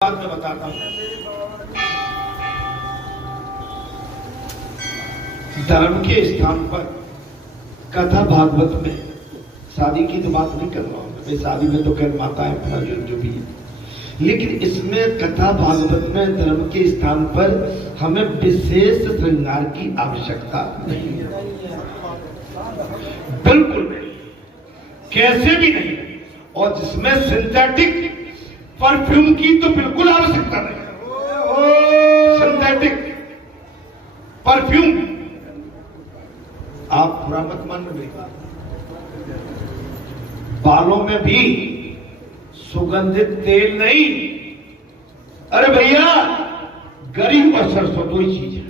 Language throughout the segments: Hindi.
बात मैं बताता हूं। धर्म के स्थान पर कथा भागवत में, शादी की तो बात नहीं कर रहा हूं मैं, शादी में तो खैर माता है अपना जो भी है, लेकिन इसमें कथा भागवत में धर्म के स्थान पर हमें विशेष श्रृंगार की आवश्यकता नहीं है, बिल्कुल नहीं, कैसे भी नहीं। और जिसमें सिंथेटिक परफ्यूम की तो बिल्कुल आवश्यकता नहीं। सिंथेटिक परफ्यूम आप पूरा मत मान लो, बालों में भी सुगंधित तेल नहीं। अरे भैया, गरीब और सरसों दो ही चीज है।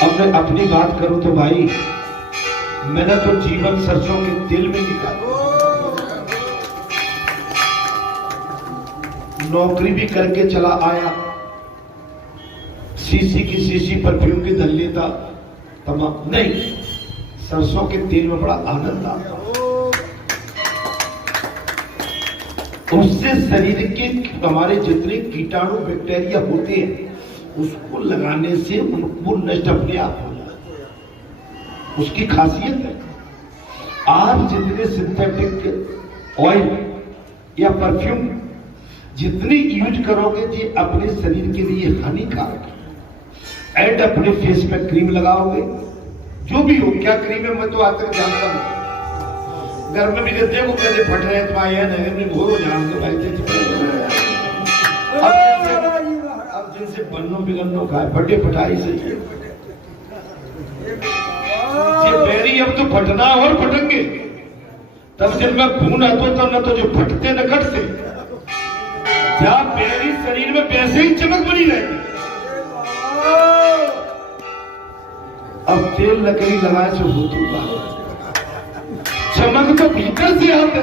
अब मैं अपनी बात करूं तो भाई, मैंने तो जीवन सरसों के तेल में निकाला, नौकरी भी करके चला आया, सीसी की सीसी परफ्यूम की धर लेता, तमाम नहीं, सरसों के तेल में बड़ा आनंद आता। उससे शरीर के हमारे जितने कीटाणु बैक्टीरिया होते हैं, उसको लगाने से उनको नष्ट अपने आप हो जाता है, उसकी खासियत है। आप जितने सिंथेटिक ऑयल या परफ्यूम जितनी यूज करोगे ये अपने शरीर के लिए हानिकारक है। एंड अपने फेस पे क्रीम लगाओगे, जो भी हो, क्या क्रीम है मैं तो आज तक जानता हूं, घर में भी कहते हैं वो कहते फट रहे तो आए नहीं घोरो जानते भाई। अब जिनसे बन्नो बिगन्नो खाए फटे फटाई से ये पैरी अब तो फटना और फटेंगे, तब जब मैं खून आता तब न तो जो फटते न कटते, जहां पैरी शरीर में वैसे ही चमक बनी रहेगी। अब तेल लकड़ी लगाए से होती चमक तो भीतर से आते।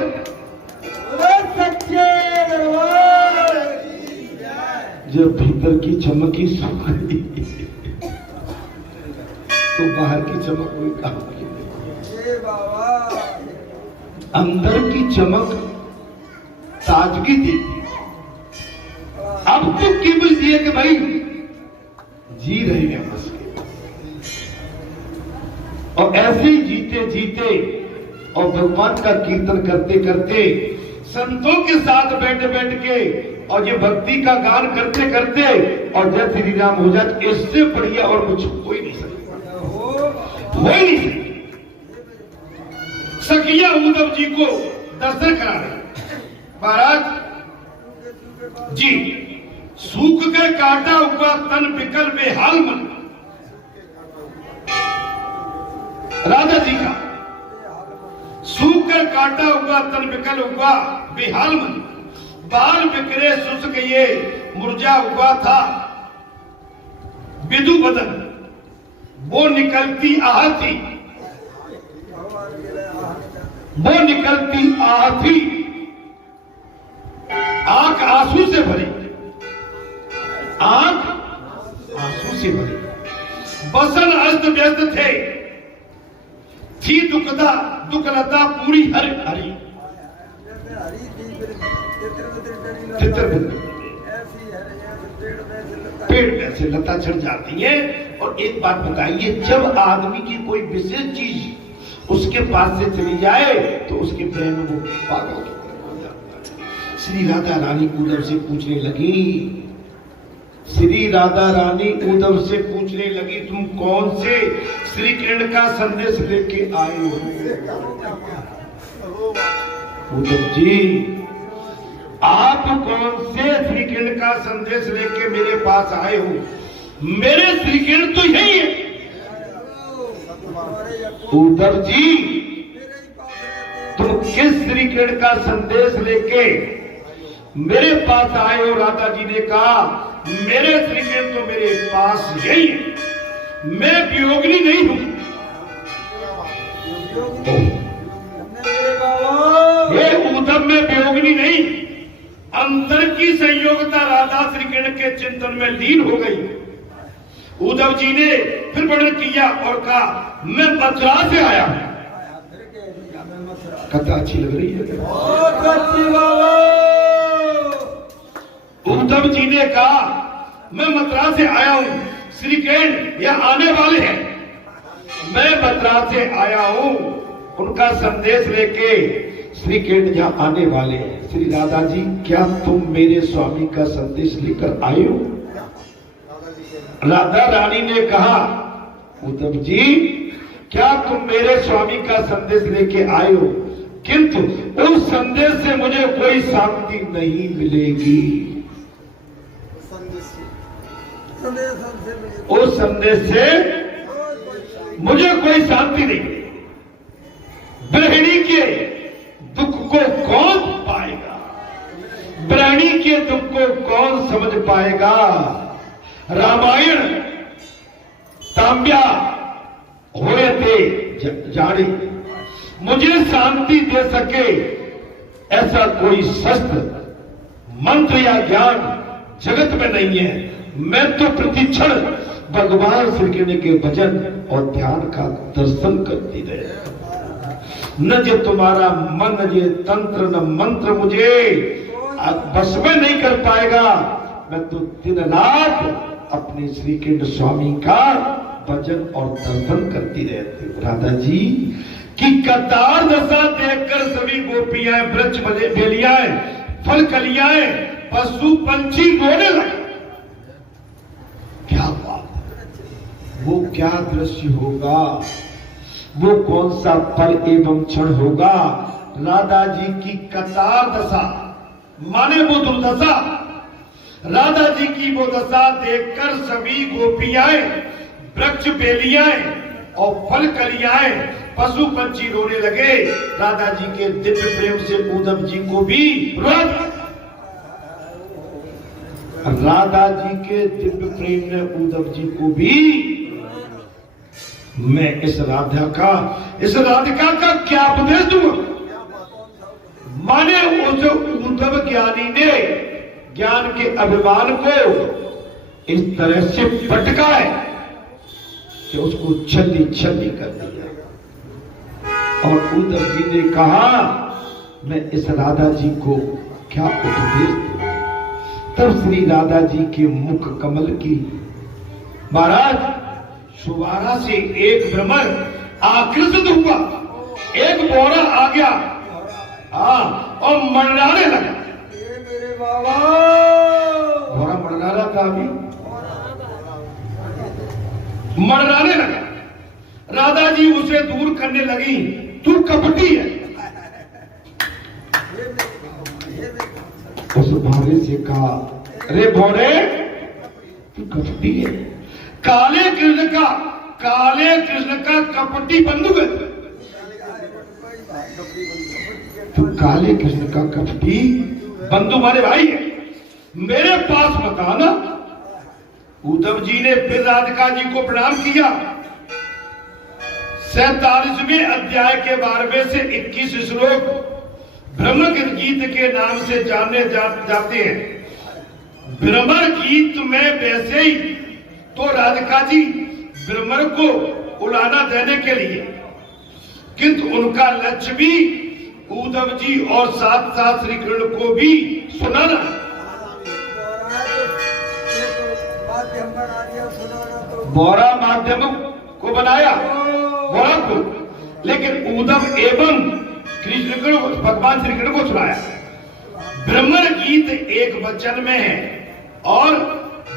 जब भीतर की चमक ही सूख गई तो बाहर की चमक कोई काम की नहीं। अंदर की चमक ताजगी देती। अब तो केवल दिए कि भाई जी रहे हैं बस के, और ऐसे ही जीते जीते और भगवान का कीर्तन करते करते, संतों के साथ बैठ बैठ के और ये भक्ति का गान करते करते और जय श्री राम हो जाए, इससे बढ़िया और कुछ हो ही नहीं सकता, हो ही नहीं सकता। सखिया उद्धव जी को दर्शन करा रहे महाराज जी, सूख के काटा हुआ तन बिकल बेहाल मन, राधा जी का सूख कर काटा हुआ तन बिकल हुआ बेहाल मन, बाल बिखरे सुसक ये मुरझा हुआ था विदु बदन, वो निकलती आह थी, वो निकलती आह थी, आंख आंसू से भरी, आंख आंसू से भरी, बसन अस्त व्यस्त थे, थी दुखलता पूरी हर हरी, पेड़ में से लता चढ़ जाती है। और एक बात बताइए, जब आदमी की कोई विशेष चीज उसके पास से चली जाए तो उसके प्रेम में वो पागल हो जाता है। श्री राधा रानी उद्धव से पूछने लगी, श्री राधा रानी उद्धव से पूछने लगी, तुम कौन से श्री कृष्ण का संदेश लेके आए हो? उद्धव जी, आप कौन से श्री कृष्ण का संदेश लेके मेरे पास आए हो? मेरे श्री कृष्ण तो यही है। उद्धव जी, तुम किस श्री कृष्ण का संदेश लेके मेरे पास आए हो? राधा जी ने कहा, मेरे श्री कृष्ण तो मेरे पास यही है, मैं वियोगिनी नहीं हूं। ये उद्धव में वियोगिनी नहीं, अंतर की संयोगता राधा श्री कृष्ण के चिंतन में लीन हो गई। उद्धव जी ने फिर वर्णन किया और कहा, मैं मथुरा से आया हूं। कथा अच्छी लग रही है? बहुत अच्छी बाबा। उद्धव जी ने कहा मैं मथुरा से आया हूं, श्री कृष्ण यह आने वाले हैं। मैं मथुरा से आया हूं, उनका संदेश लेके श्री कृष्ण यहाँ आने वाले हैं। श्री राधा जी क्या तुम मेरे स्वामी का संदेश लेकर आए हो? राधा रानी ने कहा उद्धव जी क्या तुम मेरे स्वामी का संदेश लेके आए हो, किंतु उस संदेश से मुझे कोई शांति नहीं मिलेगी। उस संदेश से मुझे कोई शांति नहीं मिलेगी। गृहिणी के दुख को कौन पाएगा? गृहिणी के दुख को कौन समझ पाएगा? रामायण तांब्या हुए थे जाने, मुझे शांति दे सके ऐसा कोई शस्त्र मंत्र या ज्ञान जगत में नहीं है। मैं तो प्रतिक्षण भगवान श्री कृष्ण के भजन और ध्यान का दर्शन करती रहे। न जे तुम्हारा मन, न जे तंत्र, न मंत्र मुझे बस में नहीं कर पाएगा। मैं तो दिन रात अपने श्री कृष्ण स्वामी का भजन और दर्शन करती रहती हूँ। राधा जी की कतार दशा देखकर सभी गोपियां, वृक्ष बेलियां, फल कलियां, पशु पंछी रोने लगे। क्या बात है! वो क्या दृश्य होगा, वो कौन सा पल एवं क्षण होगा? राधा जी की कतार दशा माने वो दुर्दशा, राधा जी की वो दशा देखकर सभी गोपियां, वृक्ष बेलियां और फल कलियां, पशु पंछी रोने लगे। राधा जी के दिव्य प्रेम से उद्धव जी को भी राधा जी के दिव्य प्रेम ने उद्धव जी को भी। मैं इस राधिका का क्या उपदेश दूं? माने उस उद्धव ज्ञानी ने ज्ञान के अभिमान को इस तरह से पटका है कि उसको छली छली कर दिया। और उद्धव जी ने कहा मैं इस राधा जी को क्या उपदेश दूं? तब श्री राधा जी के मुख कमल की, महाराज सुबारा से एक भ्रमर आकृष्ट हुआ, एक बोरा आ गया, हाँ, और मंडराने लगा। मेरे बाबा बोरा मंडरा रहा था, अभी मंडराने लगा। राधा जी उसे दूर करने लगी, तू कपटी है। उस भौरे से कहा, अरे भौरे तू कपटी है। काले कृष्ण का कपटी बंधु है। तू काले कृष्ण का कपटी बंधु मारे भाई है, मेरे पास मत आना। उद्धव जी ने फिर राधिका जी को प्रणाम किया। 47वें अध्याय के 12वें से 21 श्लोक भ्रमर गीत के नाम से जाने जाते हैं। भ्रमर गीत में वैसे ही तो राधिका जी भ्रमर को उड़ाना देने के लिए, किंतु उनका लक्ष्य भी उद्धव जी और साथ साथ श्री कृष्ण को भी सुनाना। बोरा माध्यम को बनाया बोरा को, लेकिन उद्धव एवं कृष्ण को, भगवान श्री कृष्ण को सुनाया। भ्रमर गीत एक वचन में है और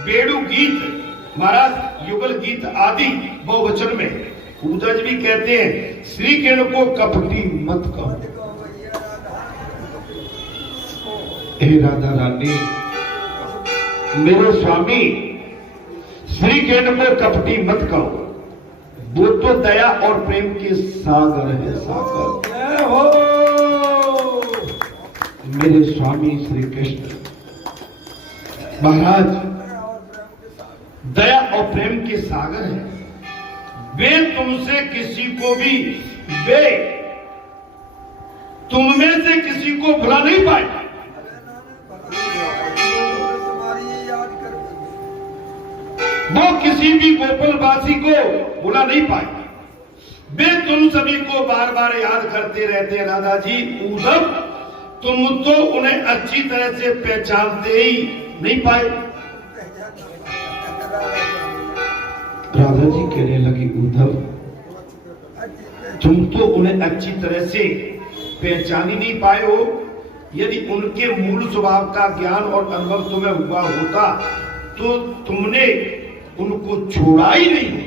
बेड़ू गीत, महाराज युगल गीत आदि बहुवचन में है। उद्धव जी कहते हैं श्री कृष्ण को कपटी मत कहो। हे राधा रानी, मेरे स्वामी श्री कृष्ण को कपटी मत कहो, वो तो दया और प्रेम के सागर है, सागर। हो मेरे स्वामी श्री कृष्ण महाराज दया और प्रेम के सागर है। वे तुमसे किसी को भी, वे तुम में से किसी को भुला नहीं पाए। वो किसी भी गोकुलवासी को भुला नहीं पाए। वे तुम सभी को बार बार याद करते रहते हैं राधा जी। उद्धव, तुम तो उन्हें अच्छी तरह से पहचानते ही नहीं पाए। राधा जी कहने लगी, उद्धव तुम तो उन्हें अच्छी तरह से पहचान ही नहीं पाए हो। यदि उनके मूल स्वभाव का ज्ञान और अनुभव तुम्हें हुआ होता तो तुमने उनको छोड़ा ही नहीं।